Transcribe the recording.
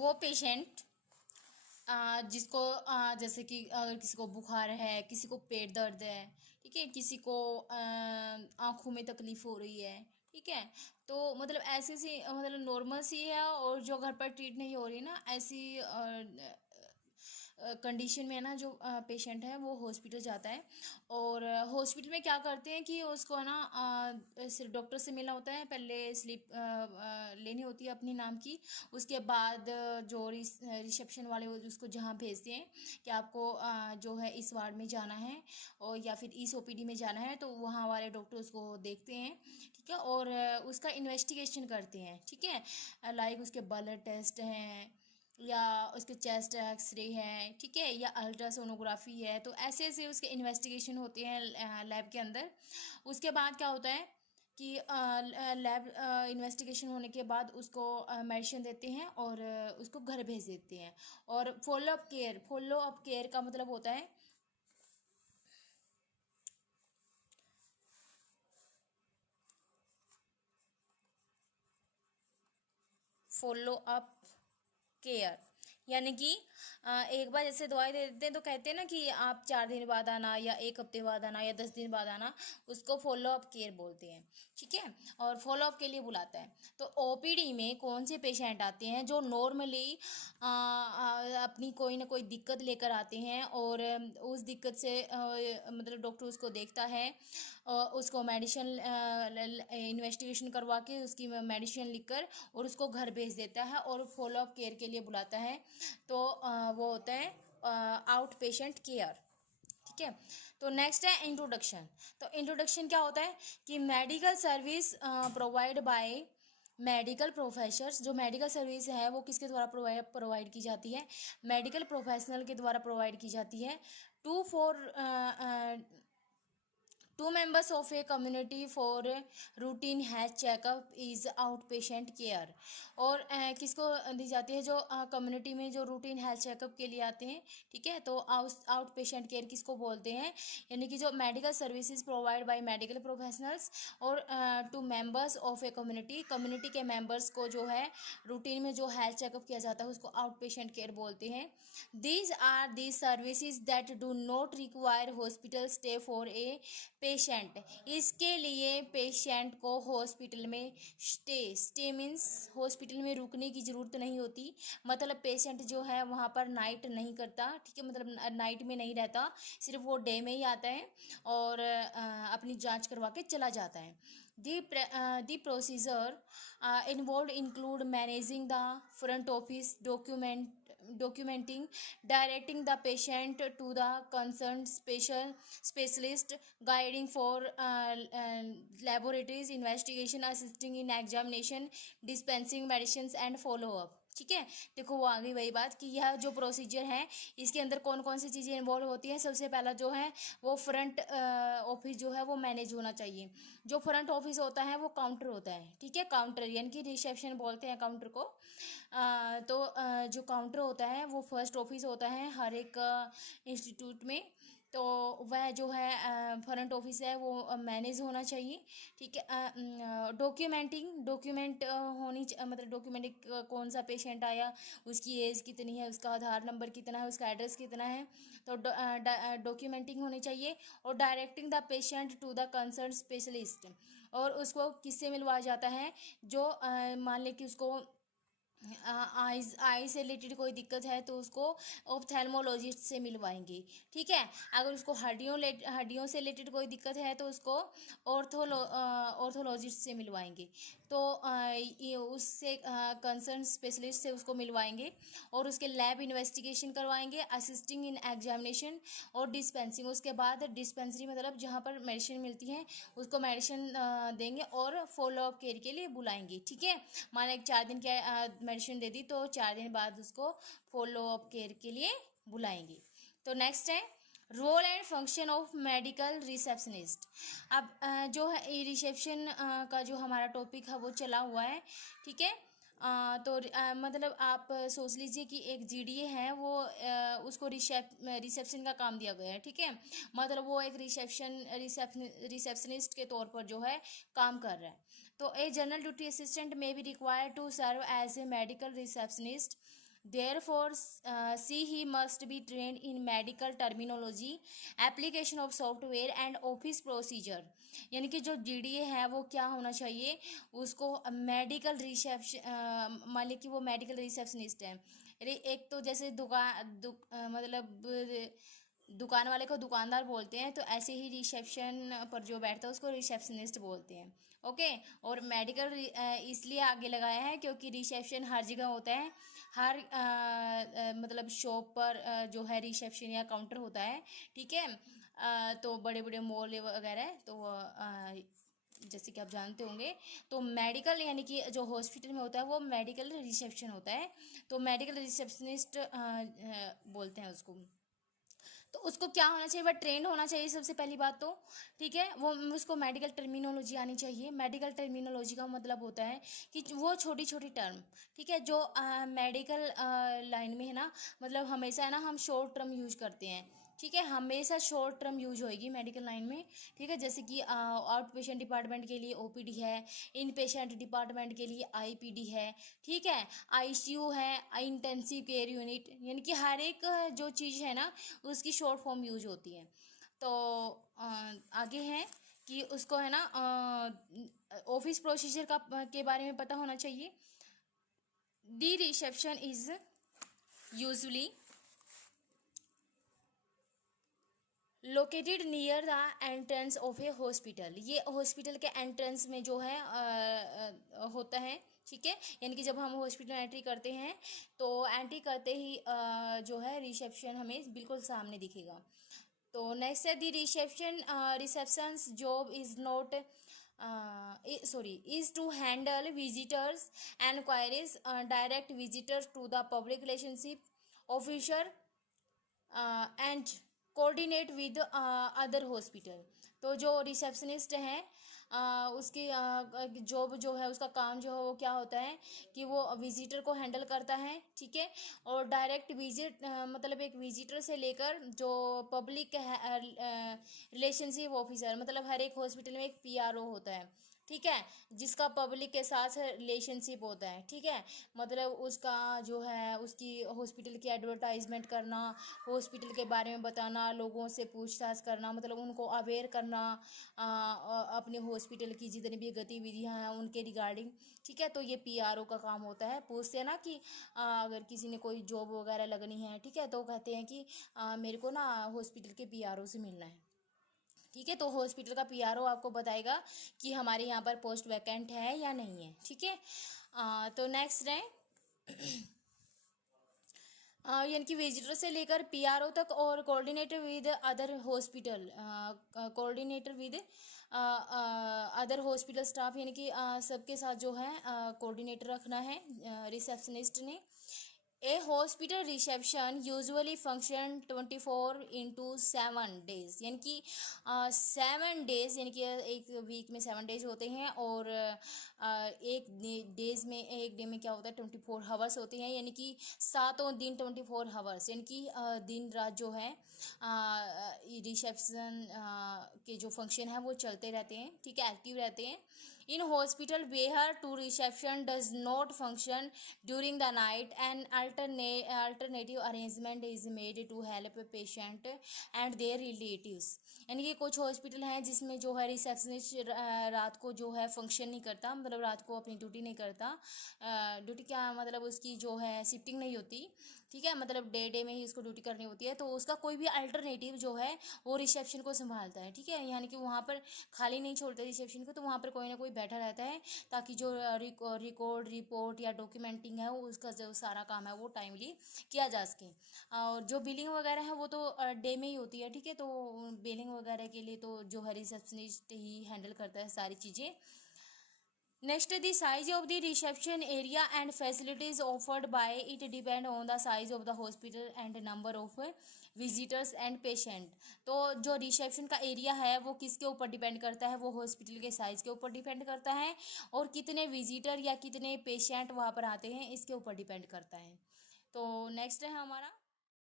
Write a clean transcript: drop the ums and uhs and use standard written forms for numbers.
वो पेशेंट जिसको जैसे कि अगर किसी को बुखार है, किसी को पेट दर्द है, ठीक है, किसी को आँखों में तकलीफ़ हो रही है, ठीक है, तो मतलब ऐसी सी मतलब नॉर्मल सी है और जो घर पर ट्रीट नहीं हो रही ना, ऐसी कंडीशन में है ना, जो पेशेंट है वो हॉस्पिटल जाता है। और हॉस्पिटल में क्या करते हैं कि उसको है ना सिर्फ डॉक्टर से मिलना होता है, पहले स्लिप लेनी होती है अपनी नाम की। उसके बाद जो रिसेप्शन वाले उसको जहाँ भेजते हैं कि आपको जो है इस वार्ड में जाना है और या फिर इस ओपीडी में जाना है, तो वहाँ वाले डॉक्टर उसको देखते हैं, ठीक है, और उसका इन्वेस्टिगेशन करते हैं, ठीक है, लाइक उसके ब्लड टेस्ट हैं या उसके चेस्ट एक्सरे है, ठीक है, या अल्ट्रासोनोग्राफी है, तो ऐसे ऐसे उसके इन्वेस्टिगेशन होते हैं लैब के अंदर। उसके बाद क्या होता है कि लैब इन्वेस्टिगेशन होने के बाद उसको मेडिसिन देते हैं और उसको घर भेज देते हैं। और फॉलो अप केयर का मतलब होता है फॉलो अप केयर, यानी कि एक बार जैसे दवाई दे देते हैं तो कहते हैं ना कि आप 4 दिन बाद आना या 1 हफ्ते बाद आना या 10 दिन बाद आना, उसको फॉलो अप केयर बोलते हैं, ठीक है, और फॉलो अप के लिए बुलाता है। तो ओपीडी में कौन से पेशेंट आते हैं जो नॉर्मली अपनी कोई ना कोई दिक्कत लेकर आते हैं और उस दिक्कत से मतलब डॉक्टर उसको देखता है, उसको मेडिसिन इन्वेस्टिगेशन करवा के उसकी मेडिसिन लिखकर और उसको घर भेज देता है और फॉलो अप केयर के लिए बुलाता है। तो वो होता है आउट पेशेंट केयर, ठीक है। तो नेक्स्ट है इंट्रोडक्शन। तो इंट्रोडक्शन क्या होता है कि medical service provide by medical professionals. जो मेडिकल सर्विस है वो किसके द्वारा प्रोवाइड की जाती है? मेडिकल प्रोफेशनल के द्वारा प्रोवाइड की जाती है। Two for 2 members of a community for routine health checkup is outpatient care। और किसको दी जाती है? जो कम्युनिटी में जो रूटीन हेल्थ चेकअप के लिए आते हैं, ठीक है, तो आउट पेशेंट केयर किसको बोलते हैं? यानी कि जो medical services provide by medical professionals और 2 members ऑफ ए कम्युनिटी के मेंबर्स को जो है रूटीन में जो हेल्थ चेकअप किया जाता है उसको आउट पेशेंट केयर बोलते हैं। These are the services that do not require hospital stay for a patient. इसके लिए पेशेंट को हॉस्पिटल में स्टे मीन्स हॉस्पिटल में रुकने की ज़रूरत नहीं होती। मतलब पेशेंट जो है वहाँ पर नाइट नहीं करता, ठीक है, मतलब नाइट में नहीं रहता, सिर्फ वो डे में ही आता है और अपनी जांच करवा के चला जाता है। The procedure involved include managing the front office, documenting, directing the patient to the concerned specialist, guiding for laboratories investigation, assisting in examination, dispensing medicines and follow up, ठीक है। देखो वो आ गई वही बात कि यह जो प्रोसीजर है इसके अंदर कौन कौन सी चीज़ें इन्वॉल्व होती हैं। सबसे पहला जो है वो फ्रंट ऑफिस जो है वो मैनेज होना चाहिए। जो फ्रंट ऑफिस होता है वो काउंटर होता है, ठीक है, काउंटर यानी कि रिसेप्शन बोलते हैं काउंटर को। तो जो काउंटर होता है वो फर्स्ट ऑफिस होता है हर एक इंस्टीट्यूट में। तो वह जो है फ्रंट ऑफिस है वो मैनेज होना चाहिए, ठीक है। डॉक्यूमेंट होनी मतलब डॉक्यूमेंट कौन सा पेशेंट आया, उसकी एज कितनी है, उसका आधार नंबर कितना है, उसका एड्रेस कितना है, तो डॉक्यूमेंटिंग होनी चाहिए। और directing the patient to the concern specialist, और उसको किससे मिलवाया जाता है? जो मान ले कि उसको आई से रिलेटेड कोई दिक्कत है तो उसको ऑप्थेल्मोलॉजिस्ट से मिलवाएंगे, ठीक है। अगर उसको हड्डियों से रिलेटेड कोई दिक्कत है तो उसको ऑर्थोलॉजिस्ट से मिलवाएंगे। तो ये उससे कंसर्न स्पेशलिस्ट से उसको मिलवाएंगे और उसके लैब इन्वेस्टिगेशन करवाएंगे, असिस्टिंग इन एग्जामिनेशन और डिस्पेंसिंग। उसके बाद डिस्पेंसरी मतलब जहाँ पर मेडिसिन मिलती है उसको मेडिसिन देंगे और फॉलो अप केयर के लिए बुलाएंगे, ठीक है। माने 4 दिन के मेडिसिन दे दी तो 4 दिन बाद उसको फॉलो अप केयर के लिए बुलाएंगे। तो नेक्स्ट है role and function of medical receptionist. अब जो है रिसेप्शन का जो हमारा टॉपिक है वो चला हुआ है, ठीक है। तो मतलब आप सोच लीजिए कि एक जीडीए है वो उसको रिसेप्शन का काम दिया गया है, ठीक है, मतलब वो एक रिसेप्शनिस्ट के तौर पर जो है काम कर रहा है। तो a general duty assistant may be required to serve as a medical receptionist Therefore, he must be trained in medical terminology, application of software and office procedure. यानी कि जो GDA है वो क्या होना चाहिए, उसको मेडिकल रिसेप्शन, मान ली कि वो मेडिकल रिसेप्शनिस्ट है। एक तो जैसे मतलब दुकान वाले को दुकानदार बोलते हैं, तो ऐसे ही रिसेप्शन पर जो बैठता है उसको रिसेप्शनिस्ट बोलते हैं। ओके। और मेडिकल इसलिए आगे लगाया है क्योंकि रिसेप्शन हर जगह होता है, हर मतलब शॉप पर जो है रिसेप्शन या काउंटर होता है, ठीक है। तो बड़े बड़े मॉल वगैरह, तो जैसे कि आप जानते होंगे, तो मेडिकल यानी कि जो हॉस्पिटल में होता है वो मेडिकल रिसेप्शन होता है, तो मेडिकल रिसेप्शनिस्ट बोलते हैं उसको। तो उसको क्या होना चाहिए, वह ट्रेंड होना चाहिए सबसे पहली बात तो, ठीक है। वो उसको मेडिकल टर्मिनोलॉजी आनी चाहिए। मेडिकल टर्मिनोलॉजी का मतलब होता है कि वो छोटी छोटी टर्म, ठीक है, जो मेडिकल लाइन में है ना, मतलब हमेशा है ना हम शॉर्ट टर्म यूज करते हैं, ठीक है, हमेशा शॉर्ट टर्म यूज होएगी मेडिकल लाइन में, ठीक है। जैसे कि आउट पेशेंट डिपार्टमेंट के लिए OPD है, इन पेशेंट डिपार्टमेंट के लिए IPD है, ठीक है, ICU है, इंटेंसिव केयर यूनिट, यानी कि हर एक जो चीज़ है ना उसकी शॉर्ट फॉर्म यूज होती है। तो आगे है कि उसको है ना ऑफिस प्रोसीजर का के बारे में पता होना चाहिए। The reception is usually located near the entrance of a hospital. ये हॉस्पिटल के एंट्रेंस में जो है होता है, ठीक है। यानी कि जब हम हॉस्पिटल एंट्री करते हैं तो एंट्री करते ही जो है रिसेप्शन हमें बिल्कुल सामने दिखेगा। तो नेक्स्ट है the reception's job is not is to handle visitors and queries, direct visitors to the public relationship officer and coordinate with other hospital. तो जो रिसेप्शनिस्ट हैं उसकी जॉब जो है, उसका काम जो है वो क्या होता है कि वो विजिटर को हैंडल करता है, ठीक है। और डायरेक्ट विजिट मतलब एक विजिटर से लेकर जो पब्लिक रिलेशनशिप ऑफिसर, मतलब हर एक हॉस्पिटल में एक PRO होता है, ठीक है, जिसका पब्लिक के साथ रिलेशनशिप होता है, ठीक है। मतलब उसका जो है उसकी हॉस्पिटल की एडवर्टाइजमेंट करना, हॉस्पिटल के बारे में बताना, लोगों से पूछताछ करना, मतलब उनको अवेयर करना अपने हॉस्पिटल की जितनी भी गतिविधियां हैं उनके रिगार्डिंग, ठीक है। तो ये PRO का काम होता है। पूछते हैं ना कि अगर किसी ने कोई जॉब वगैरह लगनी है, ठीक है, तो कहते हैं कि मेरे को ना हॉस्पिटल के PRO से मिलना है, ठीक है। तो हॉस्पिटल का PRO आपको बताएगा कि हमारे यहाँ पर पोस्ट वैकेंट है या नहीं है, ठीक है। तो नेक्स्ट है यानी कि विजिटर से लेकर PRO तक और coordinator with other hospital, coordinator with other hospital staff, यानी कि सबके साथ जो है कोऑर्डिनेटर रखना है रिसेप्शनिस्ट ने। A hospital reception usually function 24/7 days, यानी कि 7 डेज, यानी कि एक वीक में 7 डेज होते हैं, और एक डे में क्या होता है 24 हावर्स होते हैं, यानी कि 7 दिन 24 हावर्स, यानी कि दिन रात जो है रिसेप्शन के जो फंक्शन है वो चलते रहते हैं, ठीक है, एक्टिव रहते हैं। In hospital where to reception does not function during the night and alternative arrangement is made to help patient and their relatives. यानी कि कुछ हॉस्पिटल हैं जिसमें जो है रिसेप्शनिस्ट रात को जो है फंक्शन नहीं करता, मतलब रात को अपनी ड्यूटी नहीं करता। ड्यूटी क्या मतलब उसकी जो है शिफ्टिंग नहीं होती, ठीक है, मतलब डे में ही उसको ड्यूटी करनी होती है। तो उसका कोई भी अल्टरनेटिव जो है वो रिसेप्शन को संभालता है, ठीक है। यानी कि वहाँ पर खाली नहीं छोड़ते रिसेप्शन को, तो वहाँ पर कोई ना कोई बैठा रहता है ताकि जो रिकॉर्ड रिपोर्ट या डॉक्यूमेंटिंग है वो उसका जो सारा काम है वो टाइमली किया जा सके। और जो बिलिंग वगैरह है वो तो डे में ही होती है, ठीक है। तो बिलिंग वगैरह के लिए तो जो है रिसेप्शनिस्ट ही हैंडल करता है सारी चीज़ें। Next, the size of the reception area and facilities offered by it depend on the size of the hospital and number of visitors and patient। तो जो रिसेप्शन का एरिया है वो किसके ऊपर डिपेंड करता है, वो हॉस्पिटल के साइज़ के ऊपर डिपेंड करता है, और कितने विजिटर या कितने पेशेंट वहाँ पर आते हैं इसके ऊपर डिपेंड करता है। तो नेक्स्ट है हमारा